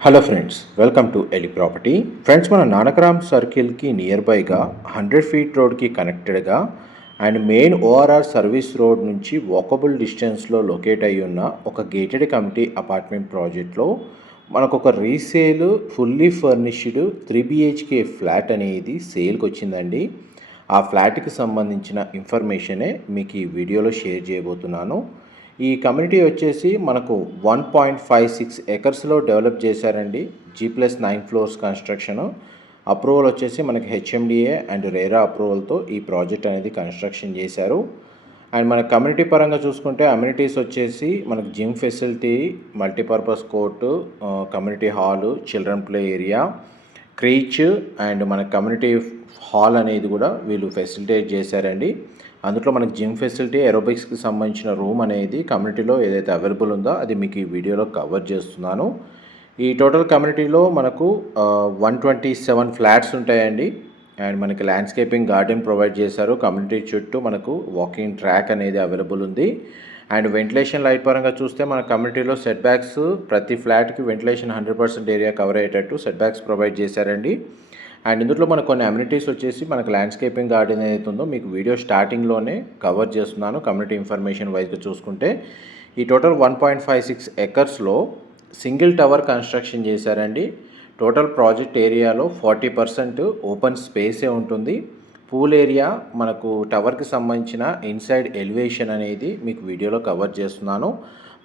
Hello friends welcome to Eli property friends మన నానకరామ్ సర్కిల్కి near బైగా హండ్రెడ్ ఫీట్ రోడ్కి కనెక్టెడ్గా and main ORR service road నుంచి వాకబుల్ డిస్టెన్స్లో లొకేట్ అయి ఉన్న ఒక గేటెడ్ కమిటీ అపార్ట్మెంట్ ప్రాజెక్ట్లో మనకు ఒక resale fully furnished three BHK flat అనేది సేల్కి వచ్చిందండి. ఆ ఫ్లాట్కి సంబంధించిన ఇన్ఫర్మేషనే మీకు ఈ వీడియోలో షేర్ చేయబోతున్నాను. ఈ కమ్యూనిటీ వచ్చేసి మనకు వన్ పాయింట్ ఫైవ్ సిక్స్ ఎకర్స్లో డెవలప్ చేశారండి. G plus nine floors construction approval వచ్చేసి మనకి హెచ్ఎండిఏ అండ్ రేరా అప్రూవల్తో ఈ ప్రాజెక్ట్ అనేది కన్స్ట్రక్షన్ చేశారు. అండ్ మన కమ్యూనిటీ పరంగా చూసుకుంటే అమ్యూనిటీస్ వచ్చేసి మనకు gym facility multipurpose court community hall children play area creche and మన కమ్యూనిటీ హాల్ అనేది కూడా వీళ్ళు ఫెసిలిటేట్ చేశారండి. అందులో మనకి జిమ్ ఫెసిలిటీ ఏరోబిక్స్కి సంబంధించిన రూమ్ అనేది కమ్యూనిటీలో ఏదైతే అవైలబుల్ ఉందో అది మీకు ఈ వీడియోలో కవర్ చేస్తున్నాను. ఈ టోటల్ కమ్యూనిటీలో మనకు వన్ ట్వంటీ సెవెన్ ఫ్లాట్స్ ఉంటాయండి. అండ్ మనకి ల్యాండ్స్కేపింగ్ గార్డెన్ ప్రొవైడ్ చేశారు. కమ్యూనిటీ చుట్టూ మనకు వాకింగ్ ట్రాక్ అనేది అవైలబుల్ ఉంది. అండ్ వెంటిలేషన్ లైట్ పరంగా చూస్తే మన కమ్యూనిటీలో సెట్ బ్యాక్స్ ప్రతి ఫ్లాట్కి ventilation hundred percent area cover అయ్యేటట్టు సెట్ బ్యాక్స్ ప్రొవైడ్ చేశారండి. అండ్ ఇందులో మనకు కొన్ని అమ్యూనిటీస్ వచ్చేసి మనకు ల్యాండ్స్కేపింగ్ గార్డెన్ ఏదైతే ఉందో మీకు వీడియో స్టార్టింగ్లోనే కవర్ చేస్తున్నాను కమ్యూనిటీ ఇన్ఫర్మేషన్ వైజ్గా చూసుకుంటే. ఈ total one point five six ఎకర్స్లో single tower construction చేశారండి. టోటల్ ప్రాజెక్ట్ ఏరియాలో ఫార్టీ పర్సెంట్ ఓపెన్ స్పేసే ఉంటుంది. పూల్ ఏరియా మనకు టవర్కి సంబంధించిన ఇన్సైడ్ ఎలివేషన్ అనేది మీకు వీడియోలో కవర్ చేస్తున్నాను.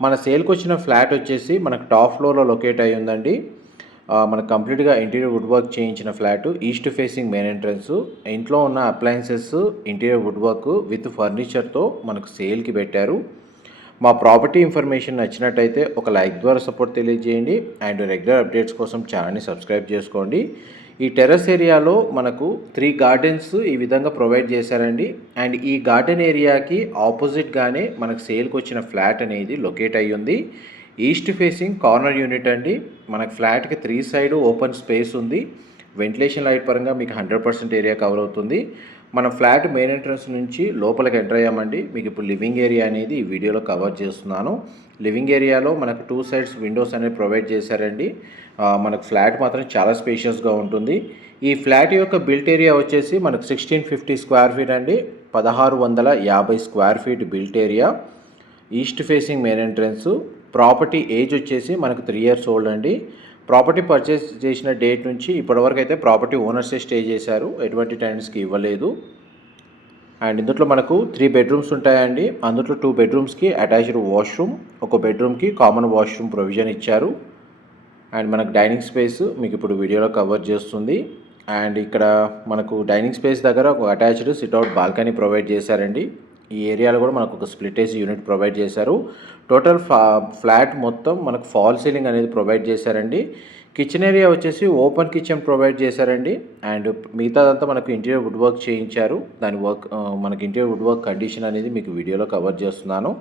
మన సేల్కి వచ్చిన ఫ్లాట్ వచ్చేసి మనకు టాప్ ఫ్లోర్లో లొకేట్ అయ్యిందండి ఉందండి. మనకు కంప్లీట్గా ఇంటీరియర్ వుడ్ వర్క్ చేయించిన flat east facing main entrance ఇంట్లో ఉన్న appliances interior wood work with ఫర్నిచర్తో మనకు సేల్కి పెట్టారు. మా ప్రాపర్టీ ఇన్ఫర్మేషన్ నచ్చినట్టయితే ఒక లైక్ ద్వారా సపోర్ట్ తెలియజేయండి. అండ్ రెగ్యులర్ అప్డేట్స్ కోసం ఛానల్ని సబ్స్క్రైబ్ చేసుకోండి. ఈ టెర్రస్ ఏరియాలో మనకు త్రీ గార్డెన్స్ ఈ విధంగా ప్రొవైడ్ చేశారండి. అండ్ ఈ గార్డెన్ ఏరియాకి ఆపోజిట్గానే మనకు సేల్కి వచ్చిన ఫ్లాట్ అనేది లొకేట్ అయ్యి ఉంది ఈస్ట్ ఫేసింగ్ కార్నర్ యూనిట్ అండి. మనకు ఫ్లాట్కి త్రీ సైడ్ ఓపెన్ స్పేస్ ఉంది. వెంటిలేషన్ లైట్ పరంగా మీకు హండ్రెడ్ పర్సెంట్ ఏరియా కవర్ అవుతుంది. మన ఫ్లాట్ మెయిన్ ఎంట్రన్స్ నుంచి లోపలికి ఎంటర్ అయ్యామండి. మీకు ఇప్పుడు లివింగ్ ఏరియా అనేది ఈ వీడియోలో కవర్ చేస్తున్నాను. లివింగ్ ఏరియాలో మనకు టూ సైడ్స్ విండోస్ అనేది ప్రొవైడ్ చేశారండి. మనకు ఫ్లాట్ మాత్రం చాలా స్పేషియస్గా ఉంటుంది. ఈ ఫ్లాట్ యొక్క బిల్ట్ ఏరియా వచ్చేసి మనకు సిక్స్టీన్ ఫిఫ్టీ స్క్వేర్ ఫీట్ అండి. పదహారు వందల యాభై square feet built area. East facing main entrance. Property age వచ్చేసి మనకు త్రీ ఇయర్స్ ఓల్డ్ అండి. ప్రాపర్టీ పర్చేస్ చేసిన డేట్ నుంచి ఇప్పటివరకు అయితే ప్రాపర్టీ ఓనర్సే స్టే చేశారు. ఎటువంటి టెనెంట్స్కి ఇవ్వలేదు. అండ్ ఇందులో మనకు త్రీ బెడ్రూమ్స్ ఉంటాయండి. అందులో టూ బెడ్రూమ్స్కి అటాచ్డ్ వాష్రూమ్ ఒక బెడ్రూమ్కి కామన్ వాష్రూమ్ ప్రొవిజన్ ఇచ్చారు. అండ్ మనకు డైనింగ్ స్పేస్ మీకు ఇప్పుడు వీడియోలో కవర్ చేస్తుంది. అండ్ ఇక్కడ మనకు డైనింగ్ స్పేస్ దగ్గర ఒక అటాచ్డ్ సిట్అవుట్ బాల్కనీ ప్రొవైడ్ చేశారండి. ఈ ఏరియాలో కూడా మనకు ఒక స్ప్లిటేజ్ యూనిట్ ప్రొవైడ్ చేశారు. టోటల్ ఫ్లాట్ మొత్తం మనకు ఫాల్ సీలింగ్ అనేది ప్రొవైడ్ చేశారండి. కిచెన్ ఏరియా వచ్చేసి ఓపెన్ కిచెన్ ప్రొవైడ్ చేశారండి. అండ్ మిగతాదంతా మనకు ఇంటీరియర్ వుడ్ వర్క్ చేయించారు. దాని వర్క్ మనకి ఇంటీరియర్ వుడ్ వర్క్ కండిషన్ అనేది మీకు వీడియోలో కవర్ చేస్తున్నాను.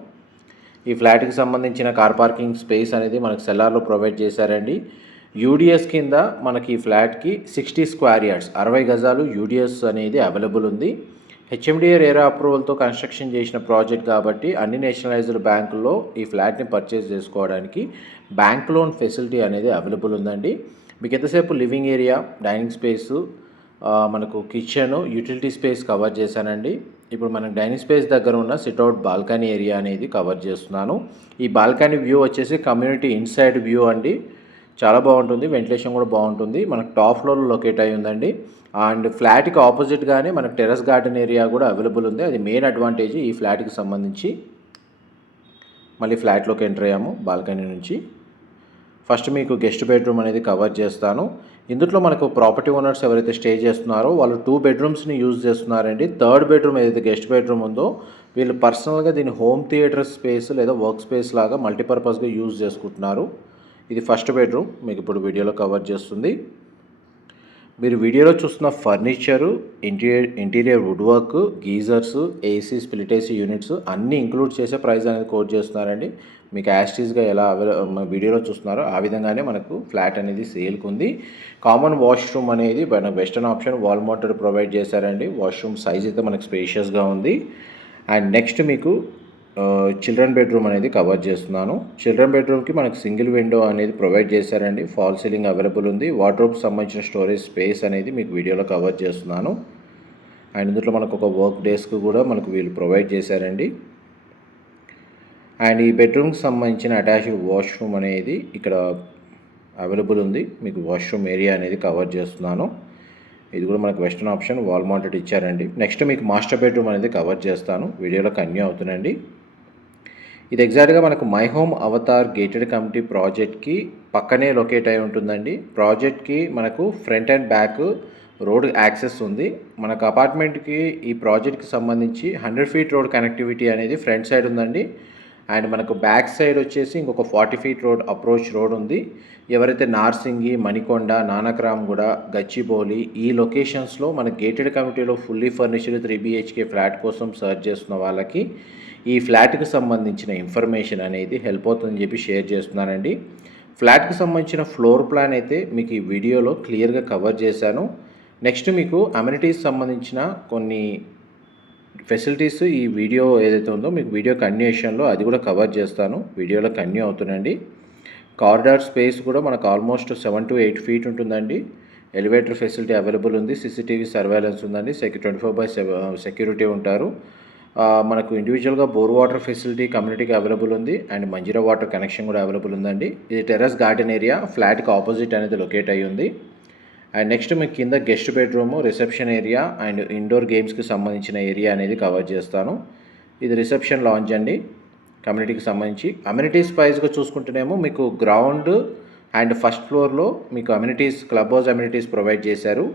ఈ ఫ్లాట్కి సంబంధించిన కార్ పార్కింగ్ స్పేస్ అనేది మనకు సెల్లార్లో ప్రొవైడ్ చేశారండి. యూడిఎస్ కింద మనకి ఈ ఫ్లాట్కి సిక్స్టీ స్క్వేర్ యార్డ్స్ అరవై గజాలు యూడిఎస్ అనేది అవైలబుల్ ఉంది. హెచ్ఎండిఏ రేరా అప్రూవల్తో కన్స్ట్రక్షన్ చేసిన ప్రాజెక్ట్ కాబట్టి అన్ని నేషనలైజ్డ్ బ్యాంకుల్లో ఈ ఫ్లాట్ని పర్చేస్ చేసుకోవడానికి బ్యాంక్ లోన్ ఫెసిలిటీ అనేది అవైలబుల్ ఉందండి. మీకు ఎంతసేపు లివింగ్ ఏరియా డైనింగ్ స్పేసు మనకు కిచెన్ యూటిలిటీ స్పేస్ కవర్ చేశానండి. ఇప్పుడు మనం డైనింగ్ స్పేస్ దగ్గర ఉన్న సిట్అవుట్ బాల్కనీ ఏరియా అనేది కవర్ చేస్తున్నాను. ఈ బాల్కనీ వ్యూ వచ్చేసి కమ్యూనిటీ ఇన్సైడ్ వ్యూ అండి. చాలా బాగుంటుంది. వెంటిలేషన్ కూడా బాగుంటుంది. మనకు టాప్ ఫ్లోర్ లొకేట్ అయి ఉందండి. అండ్ ఫ్లాట్కి ఆపోజిట్గానే మనకు టెరస్ గార్డెన్ ఏరియా కూడా అవైలబుల్ ఉంది. అది మెయిన్ అడ్వాంటేజ్ ఈ ఫ్లాట్కి సంబంధించి. మళ్ళీ ఫ్లాట్లోకి ఎంటర్ అయ్యాము బాల్కనీ నుంచి. ఫస్ట్ మీకు గెస్ట్ బెడ్రూమ్ అనేది కవర్ చేస్తాను. ఇందులో మనకు ప్రాపర్టీ ఓనర్స్ ఎవరైతే స్టే చేస్తున్నారో వాళ్ళు టూ బెడ్రూమ్స్ని యూజ్ చేస్తున్నారండి. థర్డ్ బెడ్రూమ్ ఏదైతే గెస్ట్ బెడ్రూమ్ ఉందో వీళ్ళు పర్సనల్గా దీన్ని హోమ్ థియేటర్ స్పేస్ లేదా వర్క్ స్పేస్ లాగా మల్టీపర్పస్గా యూజ్ చేసుకుంటున్నారు. ఇది ఫస్ట్ బెడ్రూమ్ మీకు ఇప్పుడు వీడియోలో కవర్ చేస్తుంది. మీరు వీడియోలో చూస్తున్న furniture interior interior wood work geysers AC split AC units అన్నీ ఇంక్లూడ్ చేసే ప్రైస్ అనేది కోట్ చేస్తున్నారండి. మీకు యాస్టీస్గా ఎలా అవైల వీడియోలో చూస్తున్నారో ఆ విధంగానే మనకు ఫ్లాట్ అనేది సేల్కి ఉంది. కామన్ వాష్రూమ్ అనేది మన western option wall mounted provide చేశారండి. వాష్రూమ్ సైజ్ అయితే మనకు స్పేషియస్గా ఉంది. అండ్ నెక్స్ట్ మీకు చిల్డ్రన్ బెడ్రూమ్ అనేది కవర్ చేస్తున్నాను. చిల్డ్రన్ బెడ్రూమ్కి మనకు సింగిల్ విండో అనేది ప్రొవైడ్ చేశారండి. ఫాల్ సీలింగ్ అవైలబుల్ ఉంది. వార్డ్రోబ్ సంబంధించిన స్టోరేజ్ స్పేస్ అనేది మీకు వీడియోలో కవర్ చేస్తున్నాను. అండ్ ఇందులో మనకు ఒక వర్క్ డెస్క్ కూడా మనకు వీళ్ళు ప్రొవైడ్ చేశారండి. అండ్ ఈ బెడ్రూమ్కి సంబంధించిన అటాచ్డ్ వాష్రూమ్ అనేది ఇక్కడ అవైలబుల్ ఉంది. మీకు వాష్రూమ్ ఏరియా అనేది కవర్ చేస్తున్నాను. ఇది కూడా మనకు వెస్టర్న్ ఆప్షన్ వాల్ మౌంటెడ్ ఇచ్చారండి. నెక్స్ట్ మీకు మాస్టర్ బెడ్రూమ్ అనేది కవర్ చేస్తాను. వీడియోలో కన్యూ అవుతుందండి ఇది ఎగ్జాక్ట్గా మనకు My Home Avatar gated community ప్రాజెక్ట్కి పక్కనే లొకేట్ అయి ఉంటుందండి. ప్రాజెక్ట్కి మనకు front and back road access ఉంది. మనకు అపార్ట్మెంట్కి ఈ ప్రాజెక్ట్కి సంబంధించి హండ్రెడ్ ఫీట్ రోడ్ కనెక్టివిటీ అనేది ఫ్రంట్ సైడ్ ఉందండి. అండ్ మనకు బ్యాక్ సైడ్ వచ్చేసి ఇంకొక forty feet road approach road ఉంది. ఎవరైతే నార్సింగి మణికొండ నానక్రామ్గూడ గచ్చిబౌలి ఈ లొకేషన్స్లో మన గేటెడ్ కమిటీలో fully furnished three BHK flat కోసం సర్చ్ చేస్తున్న వాళ్ళకి ఈ ఫ్లాట్కి సంబంధించిన ఇన్ఫర్మేషన్ అనేది హెల్ప్ అవుతుందని చెప్పి షేర్ చేస్తున్నానండి. ఫ్లాట్కి సంబంధించిన ఫ్లోర్ ప్లాన్ అయితే మీకు ఈ వీడియోలో క్లియర్గా కవర్ చేశాను. నెక్స్ట్ మీకు అమ్యూనిటీస్ సంబంధించిన కొన్ని ఫెసిలిటీస్ ఈ వీడియో ఏదైతే ఉందో మీకు వీడియో కన్యూషన్లో అది కూడా కవర్ చేస్తాను. వీడియోలో కన్యూ అవుతుందండి. కారిడార్ స్పేస్ కూడా మనకు almost seven to eight feet ఉంటుందండి. ఎలివేటర్ ఫెసిలిటీ అవైలబుల్ ఉంది. సీసీటీవీ సర్వేలెన్స్ ఉందండి. సెక్యూ ట్వంటీ ఫోర్ బై సెక్యూరిటీ ఉంటారు. మనకు ఇండివిజువల్గా బోర్ వాటర్ ఫెసిలిటీ కమ్యూనిటీకి అవైలబుల్ ఉంది. అండ్ మంజీరా వాటర్ కనెక్షన్ కూడా అవైలబుల్ ఉందండి. ఇది టెర్రస్ గార్డెన్ ఏరియా ఫ్లాట్కి ఆపోజిట్ అనేది లొకేట్ అయ్యి ఉంది. అండ్ నెక్స్ట్ మీకు కింద guest bedroom reception area and indoor గేమ్స్కి సంబంధించిన ఏరియా అనేది కవర్ చేస్తాను. ఇది రిసెప్షన్ లాంచ్ అండి కమ్యూనిటీకి సంబంధించి. అమ్యూనిటీస్ ప్రైజ్గా చూసుకుంటేనేమో మీకు గ్రౌండ్ అండ్ ఫస్ట్ ఫ్లోర్లో మీకు amenities club house amenities provide చేశారు.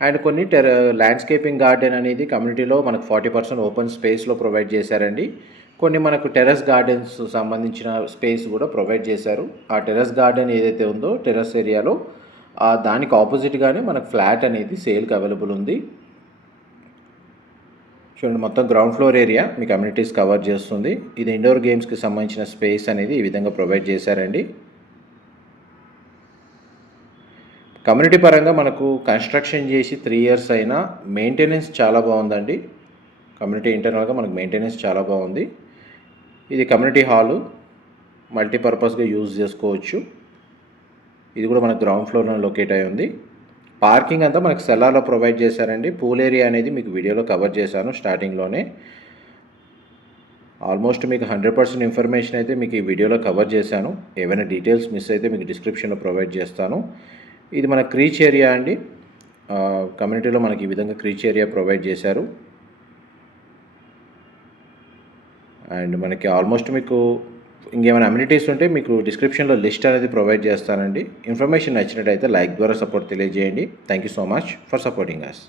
అండ్ కొన్ని టెర ల్యాండ్స్కేపింగ్ గార్డెన్ అనేది కమ్యూనిటీలో మనకు ఫార్టీ పర్సెంట్ ఓపెన్ స్పేస్లో ప్రొవైడ్ చేశారండి. కొన్ని మనకు టెర్రస్ గార్డెన్స్ సంబంధించిన స్పేస్ కూడా ప్రొవైడ్ చేశారు. ఆ టెర్రస్ గార్డెన్ ఏదైతే ఉందో టెర్రస్ ఏరియాలో దానికి ఆపోజిట్గానే మనకు ఫ్లాట్ అనేది సేల్కి అవైలబుల్ ఉంది. చూడండి మొత్తం గ్రౌండ్ ఫ్లోర్ ఏరియా మీ కమ్యూనిటీస్ కవర్ చేస్తుంది. ఇది ఇండోర్ గేమ్స్కి సంబంధించిన స్పేస్ అనేది ఈ విధంగా ప్రొవైడ్ చేశారండి. కమ్యూనిటీ పరంగా మనకు కన్స్ట్రక్షన్ చేసి త్రీ ఇయర్స్ అయినా మెయింటెనెన్స్ చాలా బాగుందండి. కమ్యూనిటీ ఇంటర్నల్గా మనకు మెయింటెనెన్స్ చాలా బాగుంది. ఇది కమ్యూనిటీ హాలు మల్టీపర్పస్గా యూజ్ చేసుకోవచ్చు. ఇది కూడా మనకు గ్రౌండ్ ఫ్లోర్లో లొకేట్ అయి ఉంది. పార్కింగ్ అంతా మనకు సెల్లార్లో ప్రొవైడ్ చేశారండి. పూల్ ఏరియా అనేది మీకు వీడియోలో కవర్ చేశాను స్టార్టింగ్లోనే ఆల్మోస్ట్ మీకు హండ్రెడ్ పర్సెంట్ ఇన్ఫర్మేషన్ అయితే మీకు ఈ వీడియోలో కవర్ చేశాను. ఏమైనా డీటెయిల్స్ మిస్ అయితే మీకు డిస్క్రిప్షన్లో ప్రొవైడ్ చేస్తాను. ఇది మన క్రీచ్ ఏరియా అండి. కమ్యూనిటీలో మనకి ఈ విధంగా క్రీచ్ ఏరియా ప్రొవైడ్ చేశారు. అండ్ మనకి ఆల్మోస్ట్ మీకు ఇంకేమైనా అమ్యూనిటీస్ ఉంటే మీకు డిస్క్రిప్షన్లో లిస్ట్ అనేది ప్రొవైడ్ చేస్తానండి. ఇన్ఫర్మేషన్ నచ్చినట్టయితే లైక్ ద్వారా సపోర్ట్ తెలియజేయండి. Thank you so much for supporting us